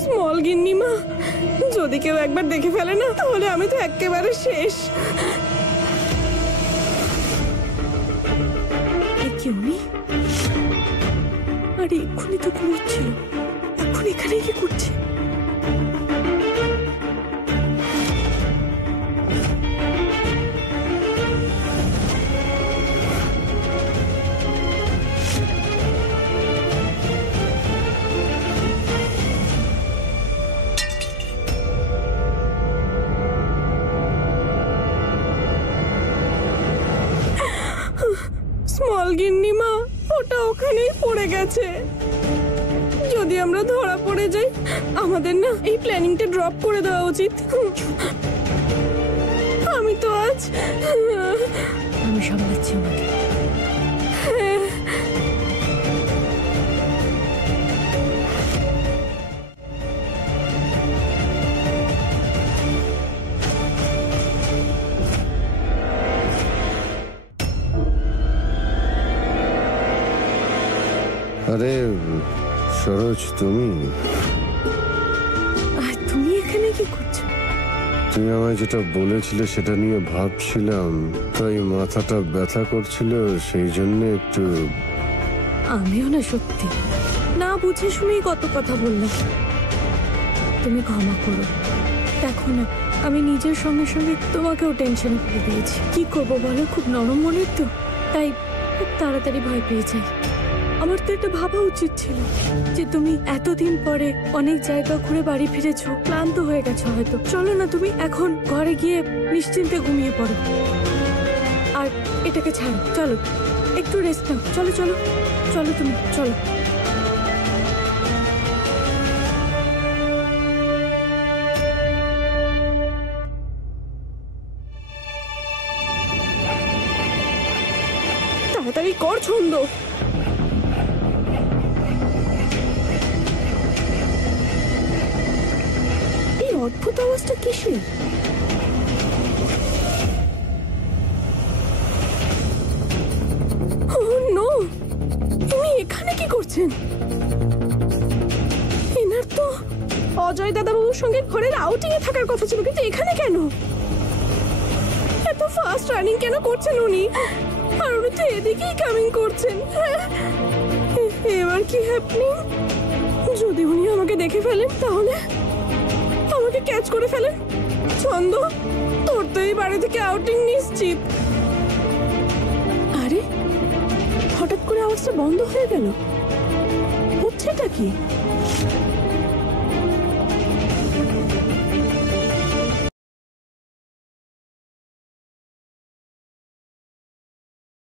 Small গিন্নিমা, যদি কেউ একবার দেখে ফেলে না তাহলে আমি তো একেবারে শেষ। কি উনি? আরে এক্ষুনি তো ঘুমোচ্ছিল, এখন এখানে কি করছে? স্মল গিন্নিমা, ওটা ওখানেই পড়ে গেছে। যদি আমরা ধরা পড়ে যাই, আমাদের না এই প্ল্যানিংটা ড্রপ করে দেওয়া উচিত। আমি তো আজ আমি সামলাচ্ছি ওনাকে। আরে সরোজ, তুমি তুমি এখানে কি করছো? তুমি আমায় যেটা বলেছিলে সেটা নিয়ে ভাবছিলাম, তাই মাথাটা ব্যথা করছিল, সেই জন্য একটু। আমিও না সত্যি না বুঝে শুনেই কত কথা বললাম। তুমি ক্ষমা করো। দেখো না, আমি নিজের সঙ্গে সঙ্গে তোমাকেও টেনশনে ফেলে দিয়েছি। কি করবো বলো, খুব নরম মনের তো, তাই খুব তাড়াতাড়ি ভয় পেয়ে যাই। আমার তো এটা ভাবা উচিত ছিল যে তুমি এতদিন পরে অনেক জায়গা ঘুরে বাড়ি ফিরেছো, ক্লান্ত হয়ে গেছো হয়তো। চলো না, তুমি এখন ঘরে গিয়ে নিশ্চিন্তে ঘুমিয়ে পড়ো। আর এটাকে ছাড়ো, চলো একটু রেস্ট নাও। চলো চলো চলো, তুমি চলো। তাড়াতাড়ি কর ছন্দ। এই অদ্ভুত আওয়াজটা কিসের? তুমি এখানে কি করছেন? এনার তো অজয় দাদাবাবুর সঙ্গে ঘরের আউটিং এ থাকার কথা ছিল, কিন্তু এখানে কেন? এত ফাস্ট রানিং কেন করছেন উনি? আর উনি তো এদিকেই কামিং করছেন। এবার কি হ্যাপনিং? যদি উনি আমাকে দেখে ফেলেন তাহলে আমাকে ক্যাচ করে ফেলেন। ছন্দ, তোর তো এই বাড়ি থেকে আউটিং নিশ্চিত। আরে হঠাৎ করে আওয়াজটা বন্ধ হয়ে গেল, হচ্ছেটা কি?